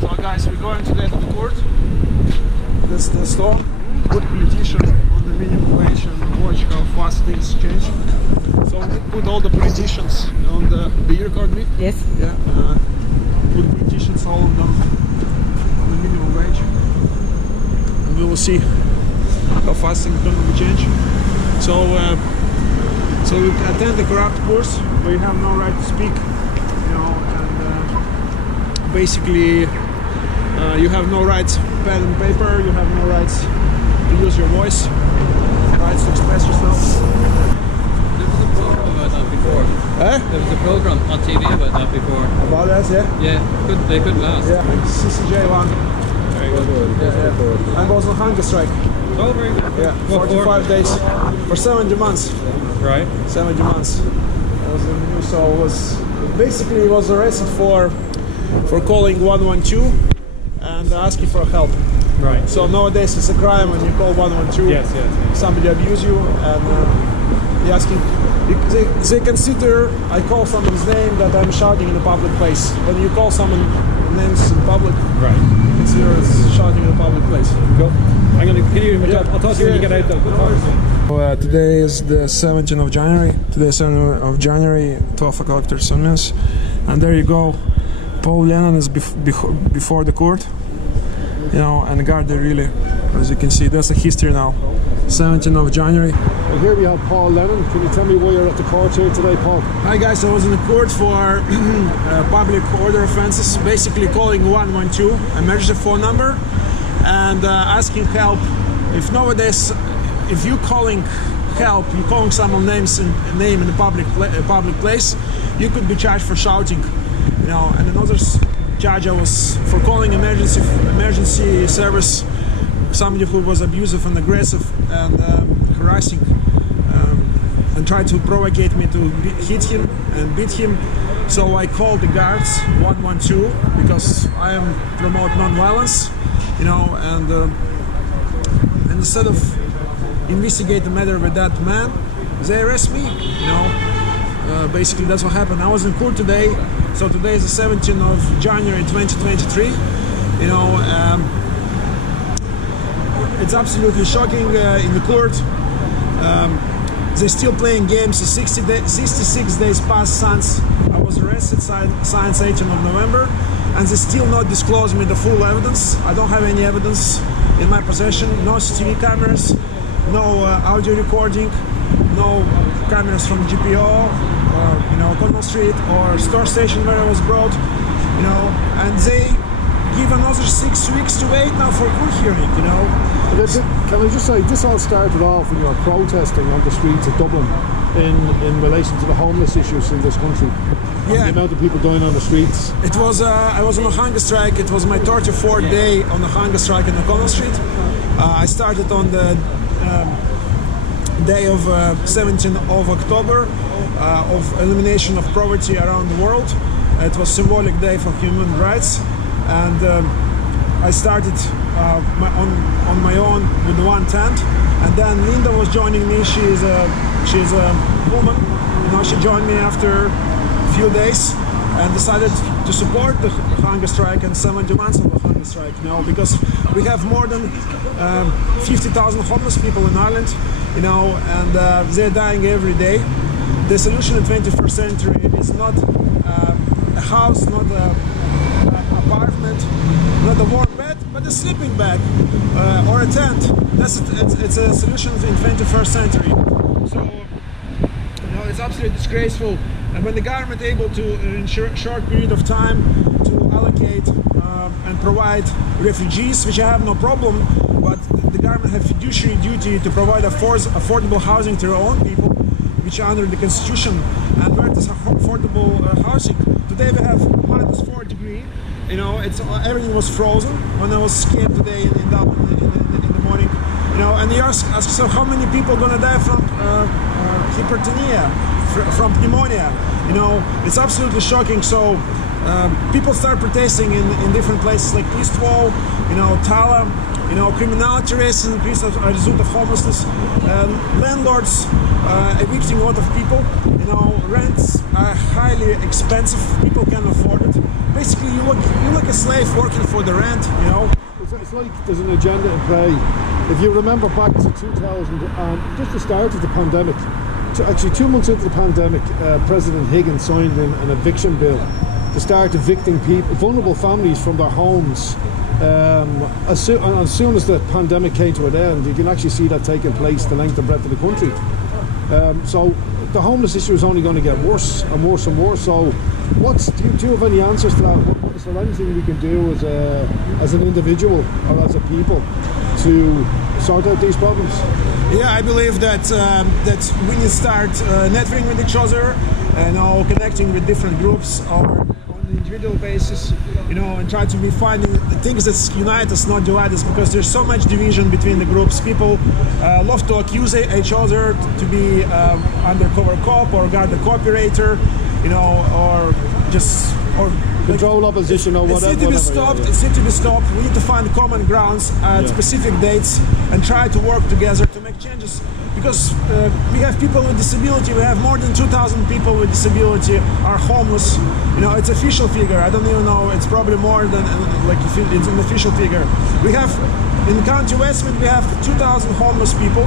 So guys, we're going today to the court. This is the store. Put politician on the minimum wage and watch how fast things change. So we put all the politicians on the you record me? Yes. Yeah. Put politicians all of them on the minimum wage. And we will see how fast things are going to change. So so you attend the corrupt course where you have no right to speak, you know, and basically you have no rights pen and paper, you have no rights to use your voice, rights to express yourself. There was a program about that before. There was a program on TV about that before. About that, yeah? Yeah, they couldn't last. Yeah, CCJ one. Very good. Yeah. I was on hunger strike. Oh, very good. Yeah, 45 days for 70 months. Right. 70 months. That was the news. So it was basically was arrested for calling 112 and asking for help. Right. So nowadays it's a crime when you call 112. Yes. Somebody abuse you and they asking. They consider I call someone's name that I'm shouting in a public place. When you call someone names in public, Right. consider it's shouting in a public place. Go. I'm going to continue. I'll talk to you when you get out though. Today is the 17th of January. Today is 17th of January, 12 o'clock 37 minutes. And there you go. Paul Lennon is before the court. You know, and the guard there really, as you can see, that's the history now. 17th of January. Well, here we have Paul Lennon. Can you tell me why you're at the court here today, Paul? Hi guys, I was in the court for public order offenses, basically calling 112, emergency phone number, and asking help. If nowadays, if you calling help, you calling someone name in a public place, you could be charged for shouting. You know, and another charge I was for calling emergency service, somebody who was abusive and aggressive and harassing and tried to provocate me to hit him and beat him. So I called the guards 112 because I am promote non-violence, you know, and instead of investigate the matter with that man, they arrest me, you know. Basically that's what happened. I was in court today, so today is the 17th of January 2023, you know. It's absolutely shocking in the court. They're still playing games. 66 days passed since I was arrested, since 18th of November, and they still not disclose me the full evidence. I don't have any evidence in my possession. No CCTV cameras, no audio recording, no cameras from GPO or, you know, Cornwall Street or store station where I was brought, you know, and they give another 6 weeks to wait now for a court hearing, you know. Can I just say, this all started off when you were protesting on the streets of Dublin in relation to the homeless issues in this country. Yeah. The amount of people dying on the streets. It was, I was on a hunger strike. It was my 34th day on the hunger strike in Cornwall Street. I started on the day of 17th of October of elimination of poverty around the world. It was a symbolic day for human rights. And I started on my own with one tent, and then Linda was joining me. She's a woman, you know. She joined me after a few days and decided to support the hunger strike and 70 months of the hunger strike, you know, because we have more than 50,000 homeless people in Ireland, you know, and they're dying every day. The solution in the 21st century is not a house, not a apartment, not a warm bed, but a sleeping bag or a tent. It's a solution in 21st century. So, you know, it's absolutely disgraceful. And when the government able to, in a short period of time, to allocate and provide refugees, which I have no problem, but the government have fiduciary duty to provide affordable housing to their own people, which are under the constitution. And where is affordable housing? Today we have -4 degrees. You know, everything was frozen when I was scared today in the morning. You know, and you ask, so how many people are gonna die from hypertonia, from pneumonia? You know, it's absolutely shocking. So people start protesting in different places like East Wall, you know, Tala. You know, criminality rates increase as a result of homelessness. Landlords evicting a lot of people. You know, rents are highly expensive. People can't afford it. basically you look a slave working for the rent, you know. It's like there's an agenda in play. If you remember back to 2000, just the start of the pandemic, actually 2 months into the pandemic, President Higgins signed in an eviction bill to start evicting people, vulnerable families from their homes. As soon as the pandemic came to an end, you can actually see that taking place the length and breadth of the country. So the homeless issue is only going to get worse and worse and worse. So do you have any answers to that? Is there anything we can do as an individual or as a people to sort out these problems? Yeah, I believe that we need to start networking with each other, and connecting with different groups or on an individual basis, and try to be finding the things that unite us, not divide us, because there's so much division between the groups. People love to accuse each other to be undercover cop or guard the cooperator, or control opposition or whatever. It needs to be stopped. It needs to be stopped. We need to find common grounds at specific dates and try to work together to make changes. Because we have people with disability. We have more than 2,000 people with disability are homeless. It's official figure. I don't even know. It's probably more than it's an official figure. We have in County Westmeath we have 2,000 homeless people.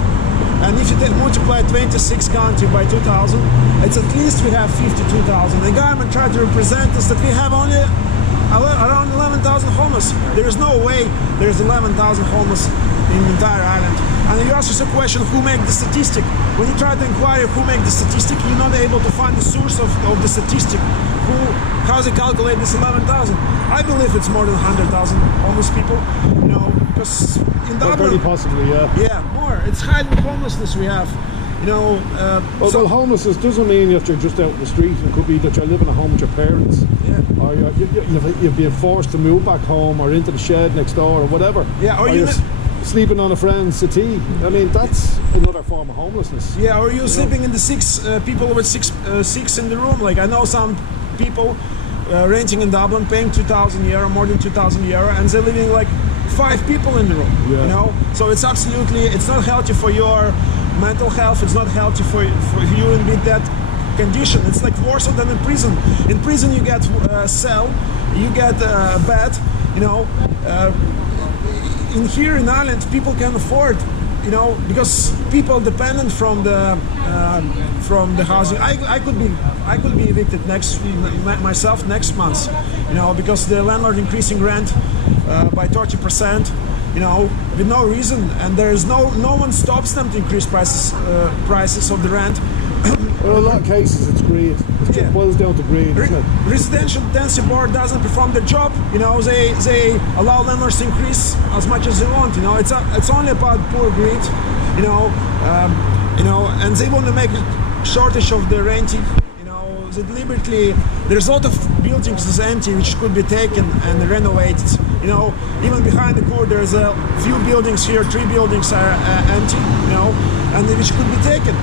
And if you multiply 26 county by 2,000, it's at least we have 52,000. The government tried to represent us that we have only around 11,000 homeless. There is no way there's 11,000 homeless in the entire island. And you ask yourself a question, who make the statistic? When you try to inquire who make the statistic, you're not able to find the source of the statistic. How they calculate this 11,000? I believe it's more than 100,000 homeless people, because in Dublin... Very possibly, yeah. Yeah, more. It's hiding homelessness we have. Well, homelessness doesn't mean that you're just out in the street. It could be that you're living at home with your parents, or you're being forced to move back home or into the shed next door or whatever. Yeah, or you're sleeping on a friend's settee. I mean, that's another form of homelessness. Yeah, or you're sleeping in the six people with six in the room. Like I know some people renting in Dublin, paying €2,000, more than €2,000, and they're living like 5 people in the room. So it's not healthy for your mental health. It's not healthy for you in that condition. It's like worse than in prison. In prison you get a cell, you get a bed. In here in Ireland, people can afford, because people dependent from the housing. I could be evicted myself next month, because the landlord increasing rent by 30%, with no reason, and there is no one stops them to increase prices of the rent. Well, in a lot of cases, it's greed. It just boils down to greed, isn't it? Residential tenancy board doesn't perform their job. They allow landlords to increase as much as they want. It's only about poor greed. And they want to make a shortage of the renting. They deliberately. There's a lot of buildings that's empty which could be taken and renovated. Even behind the court, there's a few buildings here. 3 buildings are empty. And which could be taken.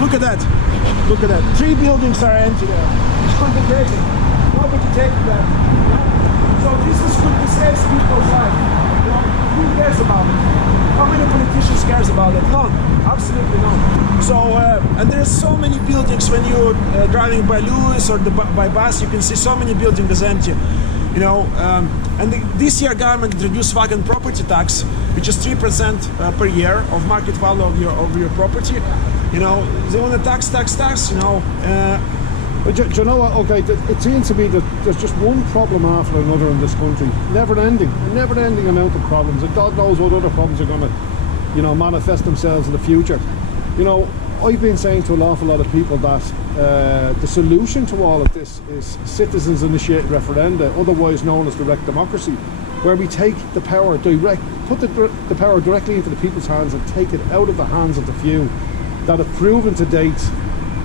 Look at that. Look at that. 3 buildings are empty there. Which could be taken. Nobody taking that. So this could be saves people's life. Who cares about it? How many politicians cares about it? None. Absolutely none. So and there's so many buildings when you're driving by Lewis or by bus, you can see so many buildings empty. And this year government introduced fucking property tax, which is 3% per year of market value of your property. They want to tax. But do you know what? Okay, it seems to be that there's just one problem after another in this country, a never-ending amount of problems, and God knows what other problems are going to, manifest themselves in the future. I've been saying to an awful lot of people that the solution to all of this is citizens-initiated referenda, otherwise known as direct democracy, where we take the power put the power directly into the people's hands and take it out of the hands of the few that have proven to date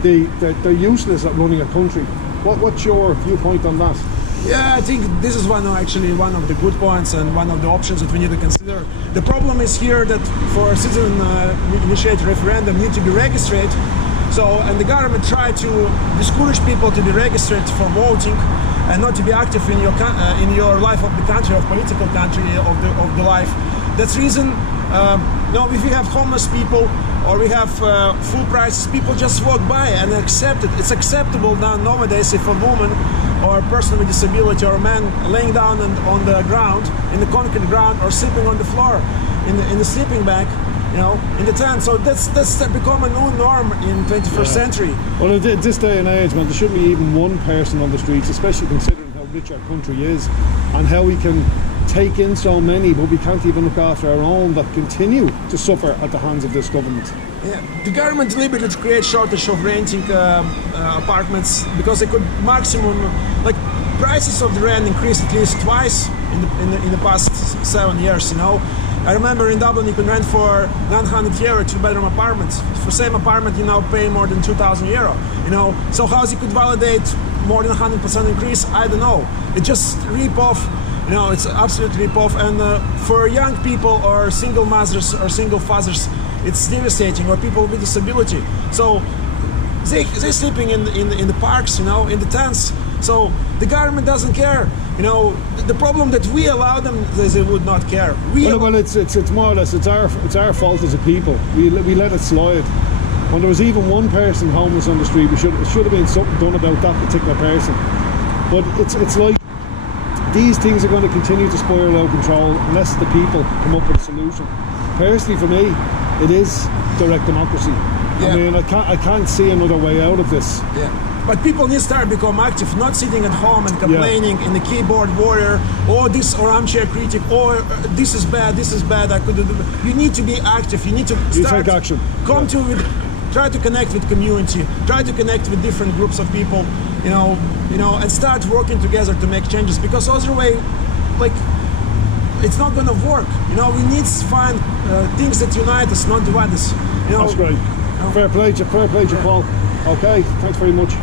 they're useless at running a country. What's your viewpoint on that? Yeah, I think this is one of the good points and one of the options that we need to consider. The problem is here that for a citizen-initiated referendum need to be registered. And the government tried to discourage people to be registered for voting and not to be active in your life of the country, of political country, of the life. That's reason if we have homeless people or we have full prices, people just walk by and accept it. It's acceptable now nowadays if a woman or a person with disability or a man laying down on the ground, in the concrete ground, or sleeping on the floor in the sleeping bag, in the tent. So that's become a new norm in 21st century. Well, at this day and age, man, there shouldn't be even one person on the streets, especially considering how rich our country is and how we can take in so many, but we can't even look after our own that continue to suffer at the hands of this government. Yeah, the government deliberately creates shortage of renting apartments because they could maximum, like, prices of the rent increased at least twice in the past 7 years. I remember in Dublin you can rent for 900 euro 2-bedroom apartments. For same apartment you now pay more than 2,000 euro. So how they could validate more than 100% increase? I don't know. It just rip off. It's absolutely rip off. And for young people or single mothers or single fathers, it's devastating. Or people with disability. So they're sleeping in the parks, in the tents. So the government doesn't care. The problem that we allow them, they would not care. Well, it's more or less it's our fault as a people. We let it slide. When there was even one person homeless on the street, it should have been something done about that particular person. But it's like these things are going to continue to spiral out of control unless the people come up with a solution. Personally, for me, it is direct democracy. Yeah. I mean, I can't see another way out of this. Yeah. But people need to start become active, not sitting at home and complaining in the keyboard warrior, or this, or armchair critic, or this is bad, I couldn't do it. You need to be active. You need to start. Take action. Try to connect with community. Try to connect with different groups of people. And start working together to make changes. Because other way, it's not going to work. We need to find things that unite us, not divide us. That's great. Fair play to Paul. Okay, thanks very much.